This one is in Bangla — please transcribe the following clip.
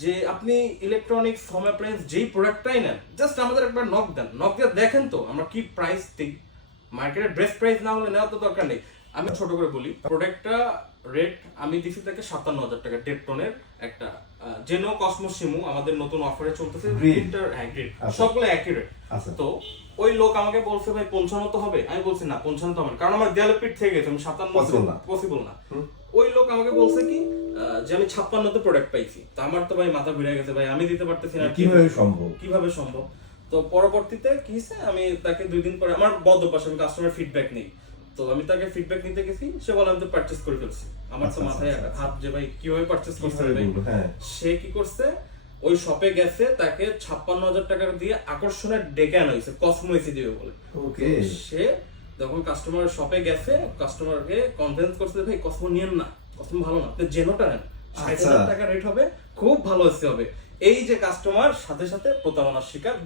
যে আপনি ইলেকট্রনিক্স হোম অ্যাপ্লায়েন্স যেই প্রোডাক্টটাই নেন, জাস্ট আমাদের একবার নক দেন, নক দিয়ে দেখেন তো আমরা কি প্রাইস দিই। মার্কেটের বেস্ট প্রাইস না হলে নেওয়া তো দরকার নেই। আমি ছোট করে বলি, প্রোডাক্টটা রেট আমি দিছি তাকে 57,000 টাকা, ডেটটনের একটা জেনো কসমোস শিমু আমাদের নতুন অফারে চলতেছে। গ্রিনটার হ্যাঁ গ্রিন সবগুলো একই রেট। তো ওই লোক আমাকে বলছে ভাই 55 তো হবে, আমি বলছি না 55 তো হবে না, কারণ আমার দেয়ালে পিঠ থেকে গেছে, আমি 57 পসিবল না। ওই লোক আমাকে বলছে কি যে আমি 56 তে প্রোডাক্ট পাইছি। তো আমার তো ভাই মাথা ঘুরে গেছে, ভাই আমি দিতে পারতেছি না, কিভাবে সম্ভব। তো পরবর্তীতে কি হয়েছে, আমি তাকে 2 দিন পরে আমার বদ্ধ পাশে আমি কাস্টমার ফিডব্যাক নেই, তো আমি তাকে ফিডব্যাক নিতে গেছি, সে বলে আমি তো পারচেজ করে ফেলছি। আমার তো মাথায় হাত যে ভাই কিভাবে পারচেজ করছে ভাই। সে কি করছে, ওই শপে গেছে, তাকে 56,000 টাকা দিয়ে আকর্ষণের ডেকে আনা হয়েছে কসমো এসি দিবে বলে। সে যখন কাস্টমার শপে গেছে, কাস্টমারকে কনভিন্স করছে ভাই কসমো নিয়েন না, কসমো ভালো না, আপনি জেনোটা নেন, 60,000 টাকা রেট হবে, খুব ভালো এসি হবে। এই যে কাস্টমার সাথে সাথে প্রতারণার শিকার।